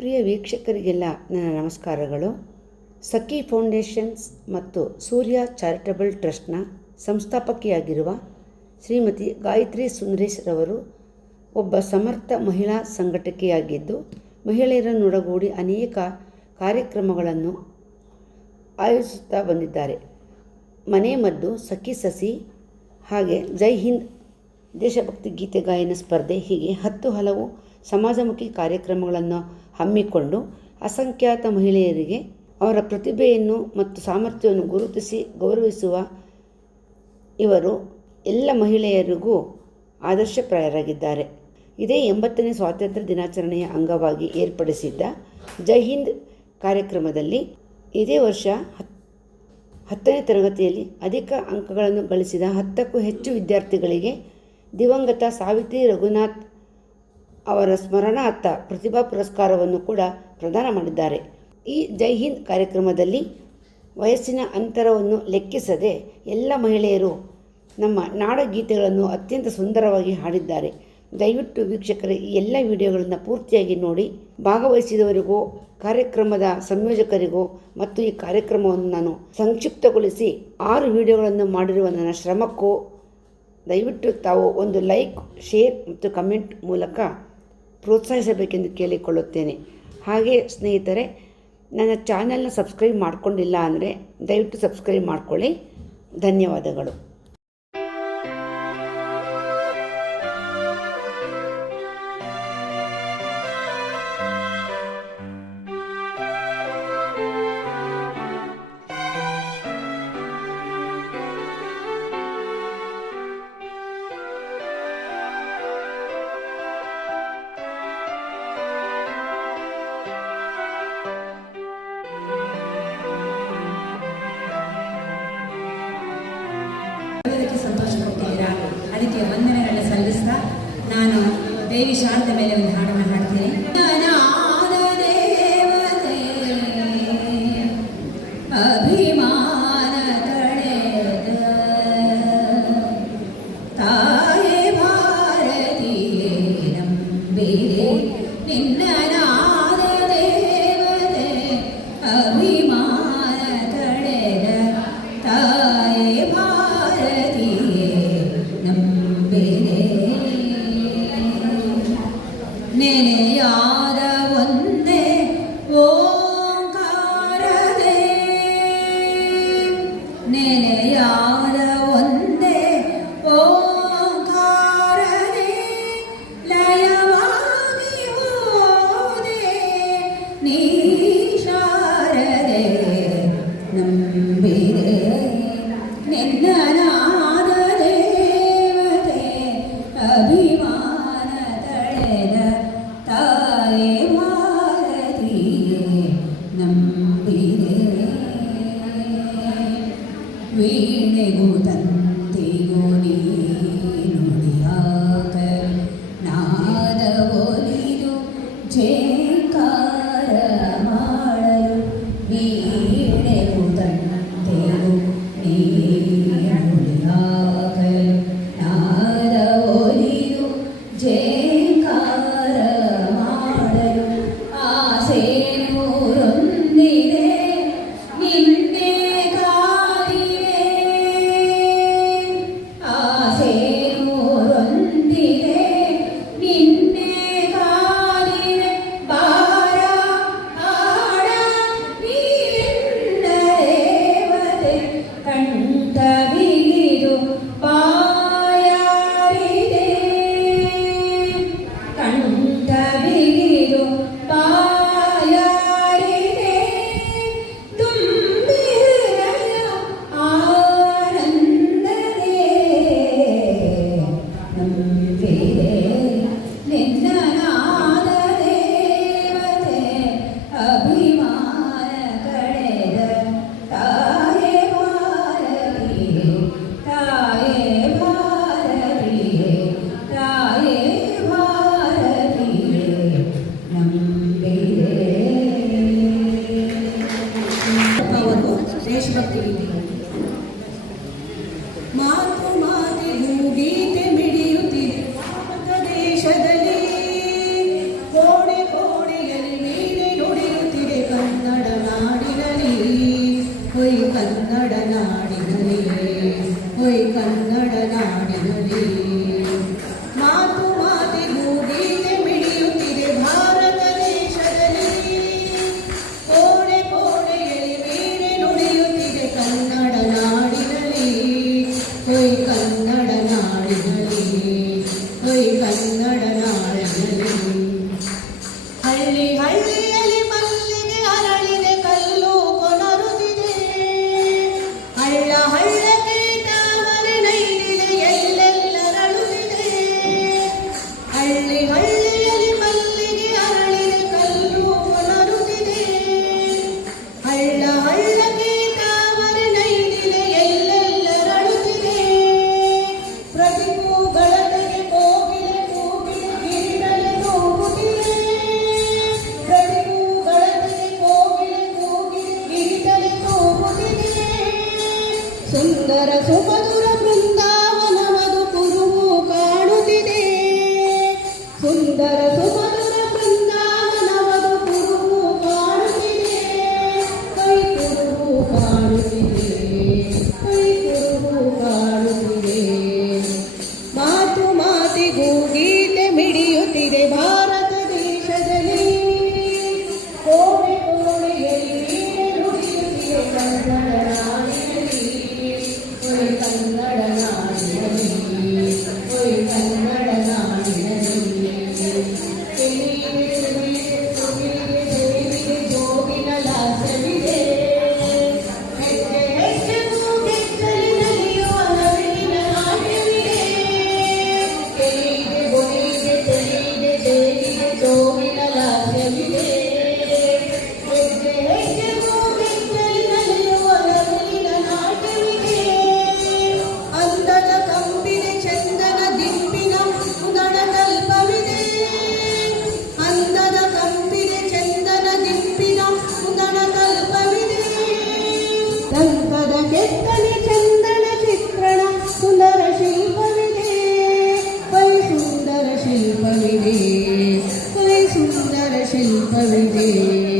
ಪ್ರಿಯ ವೀಕ್ಷಕರಿಗೆಲ್ಲ ನನ್ನ ನಮಸ್ಕಾರಗಳು. ಸಖಿ ಫೌಂಡೇಶನ್ಸ್ ಮತ್ತು ಸೂರ್ಯ ಚಾರಿಟಬಲ್ ಟ್ರಸ್ಟ್ನ ಸಂಸ್ಥಾಪಕಿಯಾಗಿರುವ ಶ್ರೀಮತಿ ಗಾಯತ್ರಿ ಸುಂದರೇಶ್ ರವರು ಒಬ್ಬ ಸಮರ್ಥ ಮಹಿಳಾ ಸಂಘಟಕಿಯಾಗಿದ್ದು, ಮಹಿಳೆಯರನ್ನೊಳಗೂಡಿ ಅನೇಕ ಕಾರ್ಯಕ್ರಮಗಳನ್ನು ಆಯೋಜಿಸುತ್ತಾ ಬಂದಿದ್ದಾರೆ. ಮನೆ ಮದ್ದು, ಸಖಿ ಸಸಿ, ಹಾಗೆ ಜೈ ಹಿಂದ್, ದೇಶಭಕ್ತಿ ಗೀತೆ ಗಾಯನ ಸ್ಪರ್ಧೆ, ಹೀಗೆ ಹಲವು ಸಮಾಜಮುಖಿ ಕಾರ್ಯಕ್ರಮಗಳನ್ನು ಹಮ್ಮಿಕೊಂಡು ಅಸಂಖ್ಯಾತ ಮಹಿಳೆಯರಿಗೆ ಅವರ ಪ್ರತಿಭೆಯನ್ನು ಮತ್ತು ಸಾಮರ್ಥ್ಯವನ್ನು ಗುರುತಿಸಿ ಗೌರವಿಸುವ ಇವರು ಎಲ್ಲ ಮಹಿಳೆಯರಿಗೂ ಆದರ್ಶಪ್ರಾಯರಾಗಿದ್ದಾರೆ. ಇದೇ 80ನೇ ಸ್ವಾತಂತ್ರ್ಯ ದಿನಾಚರಣೆಯ ಅಂಗವಾಗಿ ಏರ್ಪಡಿಸಿದ್ದ ಜೈ ಹಿಂದ್ ಕಾರ್ಯಕ್ರಮದಲ್ಲಿ ಇದೇ ವರ್ಷ 10ನೇ ತರಗತಿಯಲ್ಲಿ ಅಧಿಕ ಅಂಕಗಳನ್ನು ಗಳಿಸಿದ 10ಕ್ಕೂ ಹೆಚ್ಚು ವಿದ್ಯಾರ್ಥಿಗಳಿಗೆ ದಿವಂಗತ ಸಾವಿತ್ರಿ ರಘುನಾಥ್ ಅವರ ಸ್ಮರಣಾರ್ಥ ಪ್ರತಿಭಾ ಪುರಸ್ಕಾರವನ್ನು ಕೂಡ ಪ್ರದಾನ ಮಾಡಿದ್ದಾರೆ. ಈ ಜೈ ಹಿಂದ್ ಕಾರ್ಯಕ್ರಮದಲ್ಲಿ ವಯಸ್ಸಿನ ಅಂತರವನ್ನು ಲೆಕ್ಕಿಸದೆ ಎಲ್ಲ ಮಹಿಳೆಯರು ನಮ್ಮ ನಾಡಗೀತೆಗಳನ್ನು ಅತ್ಯಂತ ಸುಂದರವಾಗಿ ಹಾಡಿದ್ದಾರೆ. ದಯವಿಟ್ಟು ವೀಕ್ಷಕರೇ ಈ ಎಲ್ಲ ವಿಡಿಯೋಗಳನ್ನು ಪೂರ್ತಿಯಾಗಿ ನೋಡಿ. ಭಾಗವಹಿಸಿದವರಿಗೂ, ಕಾರ್ಯಕ್ರಮದ ಸಂಯೋಜಕರಿಗೂ ಮತ್ತು ಈ ಕಾರ್ಯಕ್ರಮವನ್ನು ನಾನು ಸಂಕ್ಷಿಪ್ತಗೊಳಿಸಿ 6 ವಿಡಿಯೋಗಳನ್ನು ಮಾಡಿರುವ ನನ್ನ ಶ್ರಮಕ್ಕೂ ದಯವಿಟ್ಟು ತಾವು ಒಂದು ಲೈಕ್, ಶೇರ್ ಮತ್ತು ಕಮೆಂಟ್ ಮೂಲಕ ಪ್ರೋತ್ಸಾಹಿಸಬೇಕೆಂದು ಕೇಳಿಕೊಳ್ಳುತ್ತೇನೆ. ಹಾಗೆ ಸ್ನೇಹಿತರೆ, ನನ್ನ ಚಾನಲ್ನ ಸಬ್ಸ್ಕ್ರೈಬ್ ಮಾಡಿಕೊಂಡಿಲ್ಲ ಅಂದರೆ ದಯವಿಟ್ಟು ಸಬ್ಸ್ಕ್ರೈಬ್ ಮಾಡಿಕೊಳ್ಳಿ. ಧನ್ಯವಾದಗಳು. ಸಂತೋಷಪಟ್ಟಿದ್ದೀರಾ, ಅದಕ್ಕೆ ವಂದನೆಗಳನ್ನ ಸಲ್ಲಿಸ್ತಾ ನಾನು ದೇವಿ ಶಾರದ ಮೇಲೆ ಒಂದು ಹಾಡನ್ನು ಹಾಡ್ತೀನಿ. ಅಭಿಮಾನ ತಳೆದ ತಾಯೇ ಭಾರತೀಯೇ ನಂಬಿದೆ ನಿನ್ನ ನಾದ ದೇವತೆ. ಅಭಿಮಾನ ತಳೆದ ತಾಯೇ ಭಾರತೀಯೇ ನಂಬಿದೆ ನೆನೆಯಾದ ಒಂದೇ ಓಂಕಾರದೇ. ನೆನೆಯಾದ ಒಂದೇ ಓಂಕಾರದೇ ಲಯವಾಗಿ ಹೋದೆ ನೀ ಶಾರದೆ ನಂಬಿದೆ ನಿನ್ನ ನಾದ ದೇವತೆ. ಅಭಿಮಾನ ತಳೆದ ತಾಯೇ ಭಾರತೀಯೇ ನಂಬಿದೆ ವೀಣೆಗೂ ತಂತಿಗೂ ನೀ ನುಡಿಯಾಗ ನಾದ ಒಲಿದು ಝೇಂಕಾರ ಮಾಡಲು. ವೀಣೆಗೂ ತಂತಿಗೂ ನೀ ನುಡಿಯಾಗ ನಾದ ಒಲಿದು ಝೇಂಕಾರ ಮಾಡಲು. ಆಸೆ ನೂರೊಂದಿದೆ ನಿನ್ನೆ ಕಾದಿದೆ. ಆಸೆ ನೂರೊಂದಿದೆ ನಿನ್ನೆ ಕಾದಿದೆ. ಬಾರ ಆಡ ನೀ ಹಳ್ಳಿ ಹಳ್ಳಿಯಲ್ಲಿ ಮಲ್ಲಿಗೆ ಅರಳಿದೆ ಕಲ್ಲು ಕೊನರುತ್ತಿದೆ. ಹಳ್ಳ ಹಳ್ಳಕ್ಕೆ ತಾವರೆ ನೈದಿದೆ ಎಲ್ಲೆಲ್ಲರಳುತ್ತಿದೆ. ಹಳ್ಳಿ ಹಳ್ಳಿಯಲ್ಲಿ ಮಲ್ಲಿಗೆ ಅರಳಿದೆ ಕಲ್ಲು ಕೊನರುತ್ತಿದೆ. ಹಳ್ಳ ಹಳ್ಳಕ್ಕೆ ತಾವರೆ ನೈದಿದೆ ಎಲ್ಲೆಲ್ಲರಳುತ್ತಿದೆ. ಪ್ರತಿ ಕೂಗಳತೆಗೆ ಕೋಗಿಲೆ ಕೂಗಿಲೆ ಗಿರಿಡಲೆ ತೂಗುತ್ತಿದೆ. ಪ್ರತಿ ಕೂಗಳತೆಗೆ ಕೋಗಿಲೆ ಕೂಗಿಲೆ ಗಿರಿಡಲೆ ತೂಗುತ್ತಿದೆ. ಸುಂದರ ಸುಮಧುರ ಬೃಂದಾವನವದು ಕುರುಹು ಕಾಣುತ್ತಿದೆ. ಸುಂದರ ಸುಮಧುರ ಬೃಂದಾವನವದು ಕುರುಹು ಕಾಣುತ್ತಿದೆ. ಕೈ ಕುರುಹು ಕಾಣುತ್ತಿದೆ. ಕೈ ಕುರುಹು ಕಾಣುತ್ತಿದೆ. ಮಾತು ಮಾತಿಗೂ ಗೀತೆ ಮಿಡಿಯುತ್ತಿದೆ ಭಾರತ ದೇಶದಲ್ಲಿ. ಕೋಣೆ ಕೋಣೆಯಲ್ಲಿ ನುಡಿಯುತ್ತಿದೆ ಕನ್ನಡ ನಾಡಿನಲ್ಲಿ. ಒಯ್ ಕನ್ನಡ ನಾಡಿನಲ್ಲಿ. ಒಯ್ ಕನ್ನಡ ನಾಡಿನಲ್ಲಿ. ಕೆಲಿಗೆ ಸುಳಿಗೆ ಸುಳಿಗೆ ದೇವಿಗೆ ಜೋಗಿನ ಲಾಸ್ಯವಿದೆ. ಹೆಜ್ಜೆ ಹೆಜ್ಜೆಗೂ ಗೆಜ್ಜಲಿ ನಲಿಯುವ ನವಿಲಿನ ನಾಟ್ಯವಿದೆ. ಕೆಲಿಗೆ ಬೊಲಿಗೆ ತೆಲಿಗೆ ದೇವಿಗೆ ಜೋಗಿನ ಲಾಸ್ಯವಿದೆ. ಹೆಜ್ಜೆ ಹೆಜ್ಜೆಗೂ ಗೆಜ್ಜಲಿ ನಲಿಯುವ ನವಿಲಿನ ನಾಟ್ಯವಿದೆ. ಅಂದದ ಕಂಪಿನ ಚಂದನ ದಿಂಪಿನ ಮುದಣ ತಲ್ಪವಿದೆ. ಅಂದದ ಕಂಪಿನ ಚಂದನ ದಿಂಪಿನ ಮುದಣ ತಲ್ಪವಿದೆ. ದಂತದ ಕೆತ್ತನೆ ಚಂದನ ಚಿತ್ರಣ ಸುಂದರ ಶಿಲ್ಪವಿದೆ. ಕೈ ಸುಂದರ ಶಿಲ್ಪವಿದೆ. ಕೈ ಸುಂದರ ಶಿಲ್ಪವಿದೆ.